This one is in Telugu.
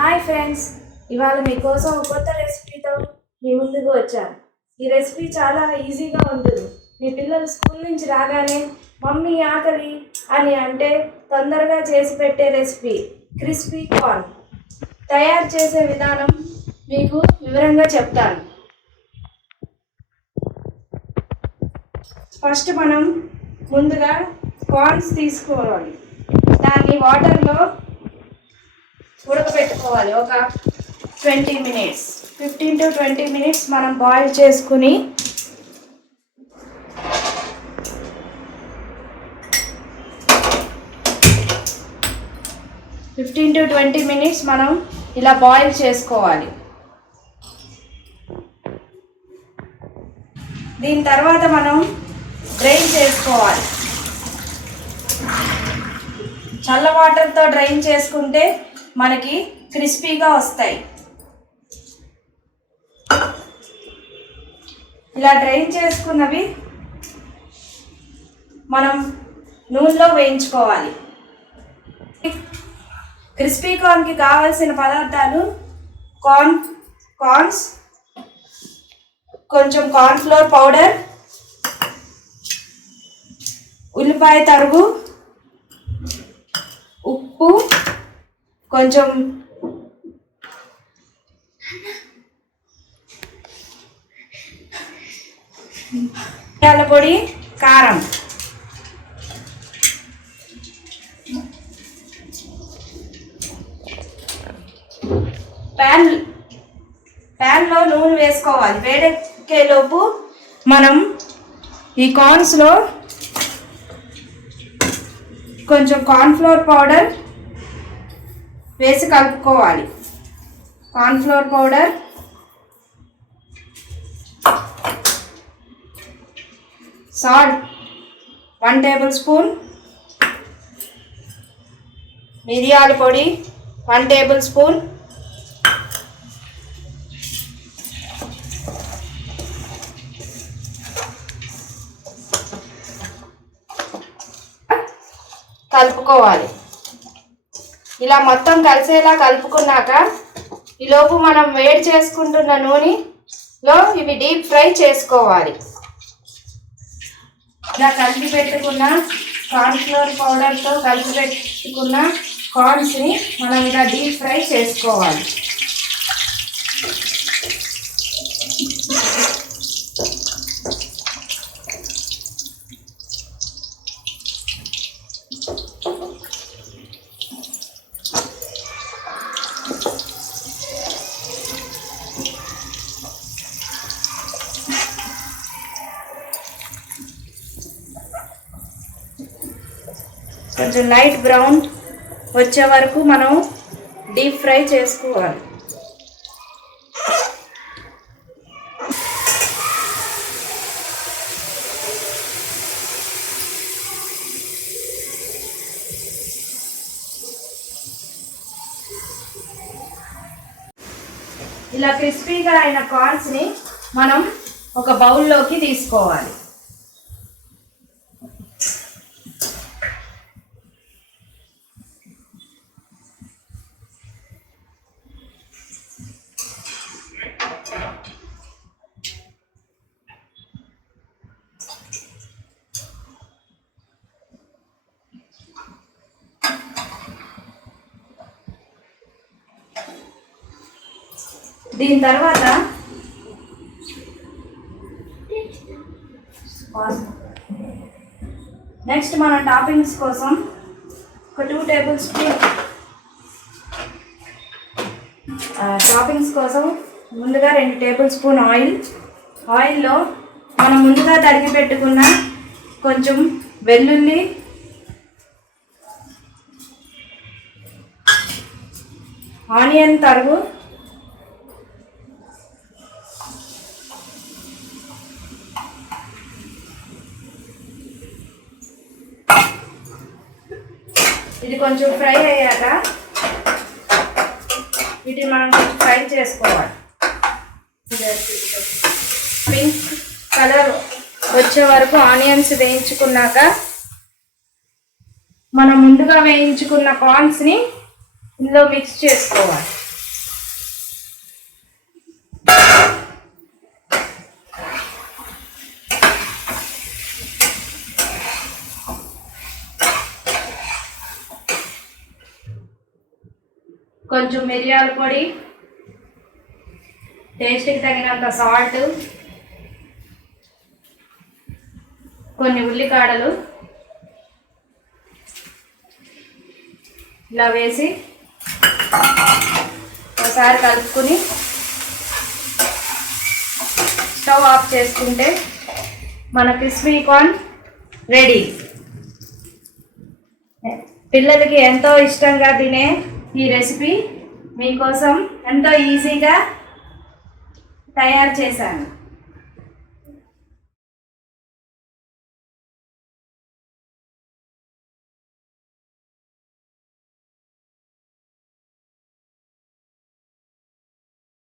హాయ్ ఫ్రెండ్స్ ఇవాళ మీకోసం ఒక కొత్త రెసిపీతో మీ ముందుకు వచ్చాను. ఈ రెసిపీ చాలా ఈజీగా ఉంటుంది. మీ పిల్లలు స్కూల్ నుంచి రాగానే మమ్మీ ఆకలి అని అంటే తొందరగా చేసి పెట్టే రెసిపీ క్రిస్పీ కార్న్ తయారు చేసే విధానం మీకు వివరంగా చెప్తాను. ఫస్ట్ మనం ముందుగా కార్న్స్ తీసుకోవాలి. దాన్ని వాటర్లో ఉడకబెట్టుకోవాలి. ఒక twenty minutes. Fifteen to twenty minutes మనం బాయిల్ చేసుకుని ఫిఫ్టీన్ టు ట్వంటీ మినిట్స్ మనం ఇలా బాయిల్ చేసుకోవాలి. దీని తర్వాత మనం డ్రైన్ చేసుకోవాలి. చల్ల వాటర్తో డ్రైన్ చేసుకుంటే మనకి క్రిస్పీగా వస్తాయి. ఇలా డ్రైన్ చేసుకున్నవి మనం నూనెలో వేయించుకోవాలి. క్రిస్పీ కార్న్కి కావాల్సిన పదార్థాలు కార్న్ కార్న్స్ కొంచెం కార్న్ ఫ్లోర్ పౌడర్ ఉల్లిపాయ తరుగు ఉప్పు కొంచెం మిరియాల పొడి కారం. ప్యాన్ ప్యాన్లో నూనె వేసుకోవాలి. వేడెక్కేలోపు మనం ఈ కార్న్స్లో కొంచెం కార్న్ఫ్లోర్ పౌడర్ వేసి కలుపుకోవాలి. Cornflour powder salt one tablespoon మిరియాల పొడి వన్ టేబుల్ స్పూన్ కలుపుకోవాలి. ఇలా మొత్తం కలిసేలా కలుపుకున్నాక ఈలోపు మనం వేడి చేసుకుంటున్న నూనెలో ఇవి డీప్ ఫ్రై చేసుకోవాలి. ఇలా కలిపి పెట్టుకున్న కార్న్ఫ్లోర్ పౌడర్తో కలిపి పెట్టుకున్న కార్న్స్ని మనం ఇలా డీప్ ఫ్రై చేసుకోవాలి. కొంచెం లైట్ బ్రౌన్ వచ్చే వరకు మనం డీప్ ఫ్రై చేసుకోవాలి. ఇలా క్రిస్పీగా అయిన కార్న్స్ని మనం ఒక బౌల్లోకి తీసుకోవాలి. దీని తర్వాత నెక్స్ట్ మన టాపింగ్స్ కోసం ఒక టూ టేబుల్ స్పూన్ టాపింగ్స్ కోసం ముందుగా రెండు టేబుల్ స్పూన్ ఆయిల్ ఆయిల్లో మనం ముందుగా తరిగి పెట్టుకున్న కొంచెం వెల్లుల్లి ఆనియన్ తరుగు ఇది కొంచెం ఫ్రై అయ్యాక వీటిని మనం కొంచెం ఫ్రై చేసుకోవాలి. పింక్ కలర్ వచ్చే వరకు ఆనియన్స్ వేయించుకున్నాక మనం ముందుగా వేయించుకున్న కార్న్స్ని ఇందులో మిక్స్ చేసుకోవాలి. కొంచెం మిరియాల పొడి టేస్ట్కి తగినంత సాల్ట్ కొన్ని ఉల్లికాడలు ఇలా వేసి ఒకసారి కలుపుకుని స్టవ్ ఆఫ్ చేసుకుంటే మన క్రిస్పీ కార్న్ రెడీ. పిల్లలకి ఎంతో ఇష్టంగా తినే ఈ రెసిపీ మీకోసం ఎంతో ఈజీగా తయారు చేశాను.